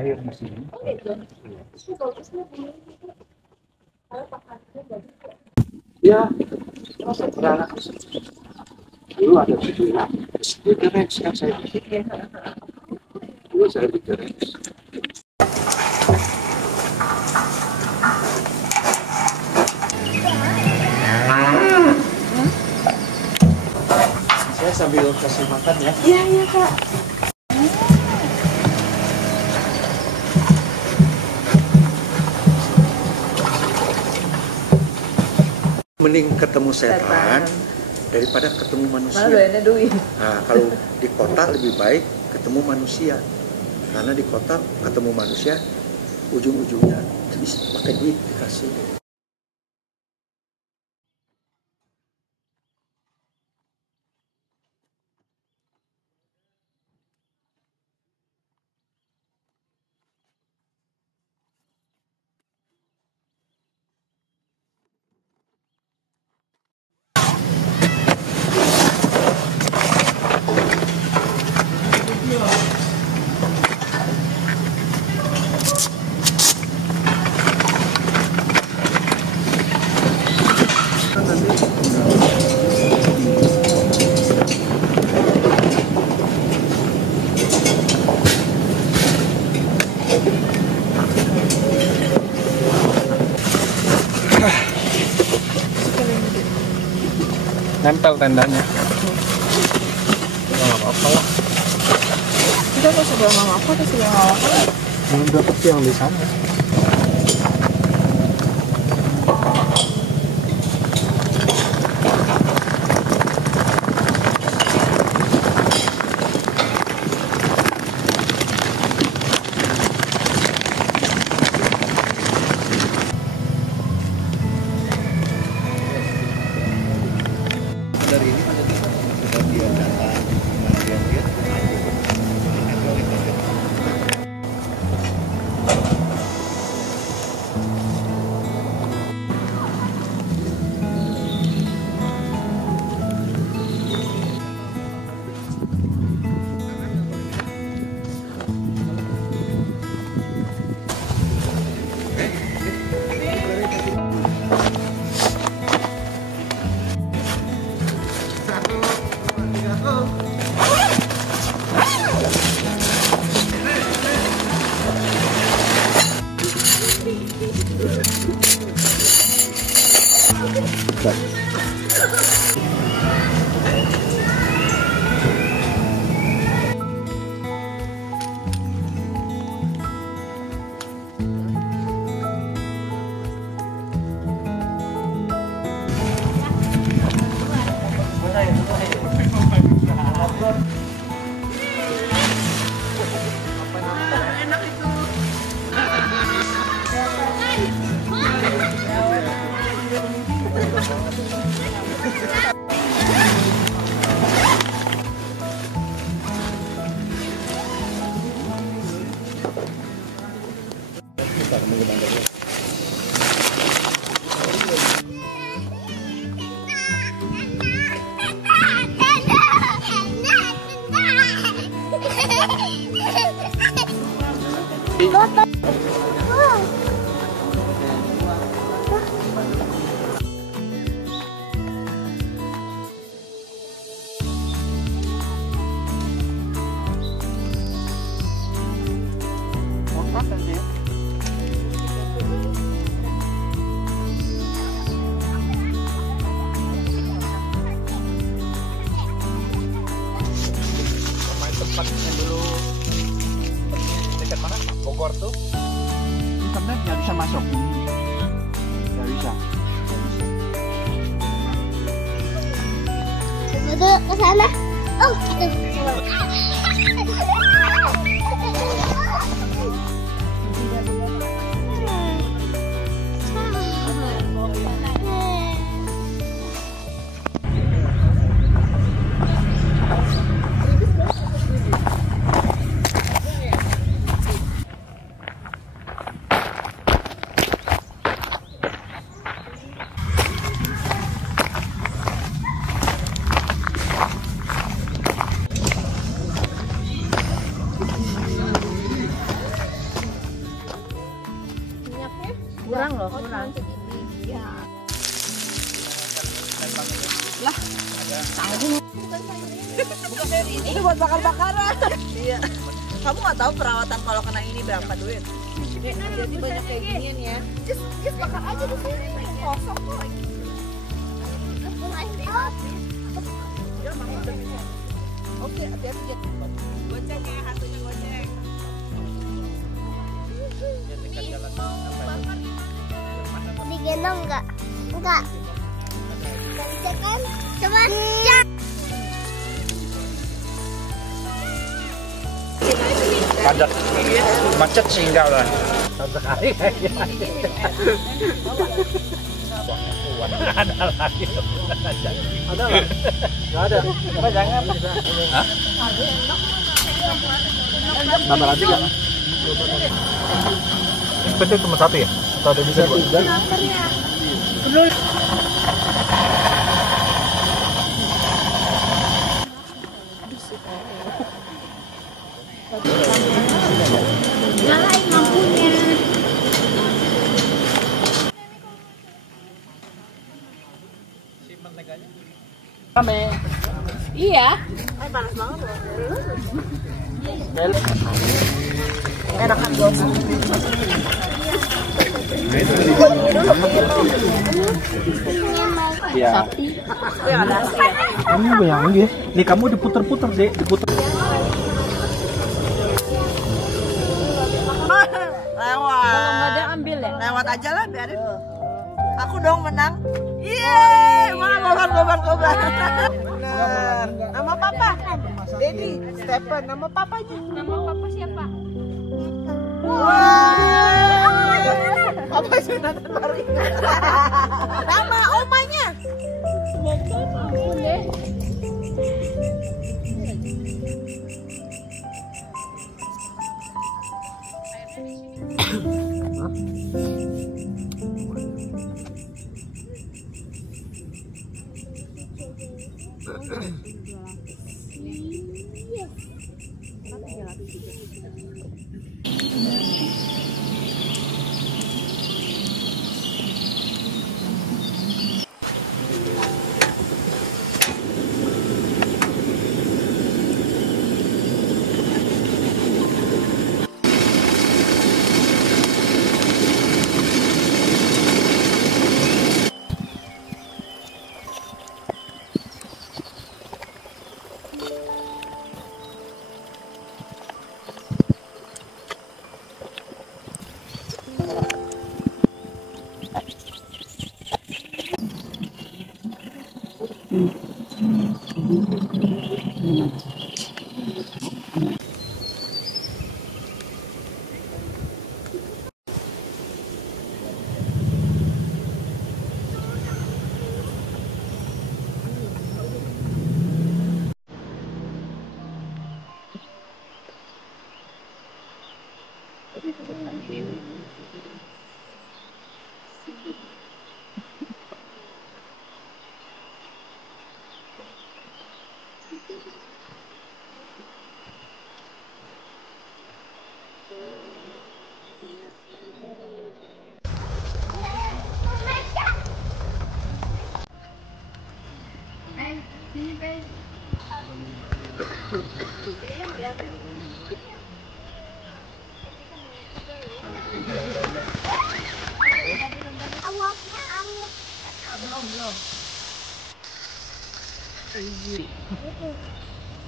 lahir di sini. Oh gitu. Itu bagusnya bunyi gitu. Kalau pakannya bagus. Ya, pernah dulu ada video di Rex kan saya bikin. Dulu saya bikin Rex. Saya sambil kasih makan ya. Iya iya Kak. Mending ketemu setan daripada ketemu manusia. Nah, kalau di kota lebih baik ketemu manusia, karena di kota ketemu manusia ujung-ujungnya bisa pakai duit dikasih. Nempel tendanya. Nggak apa-apa lah. Kita ke sebelah mana apa ke sebelah mana? Belum dapat yang di sana. Dari ini ada dia datang, dia lihat. Tempatnya dulu dekat mana? Bogor tuh internet nggak bisa masuk, nggak bisa. Ke sana. Oh, gitu. kurang loh, kurang. Ya. Lah, tanggung. Bukan dari ini. Itu buat bakar-bakaran. Iya. Kamu nggak tahu perawatan kalau kena ini berapa duit? Jadi banyak kayak ginian ya. Just bakar aja di sini. Kosong kok. Oke, hati-hati. Goceng ya, satunya goceng. Digendong enggak? Enggak. Enggak bisa kan? Coba cek. Padat, macet sehingga lah. Sekali ada lagi. Ada lah. Nggak ada. Apa jangan? Hah? Nambah lagi kan? Betul cuma satu ya? Atau ada bisa dua? Betul. Nyalain lampunya. Iya. Panas banget loh. Enakan gosong. Iya. Yang ada asli ya. Kamu bayangin ya? Nih kamu diputer-puter deh, diputer. Lewat. Kalau nggak ada ambil ya. Lewat aja lah biarin. Aku dong menang. Yeay, gobar. Nama papa? Dedi, Stephen. Nama papanya? Nama papa siapa? Wah. Papa sunatan baru ingat. Nama omanya? Boleh.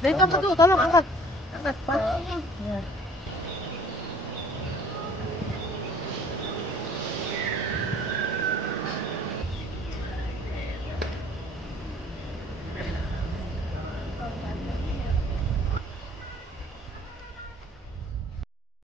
Dari kamu tuh, tolong angkat. Angkat, Pak.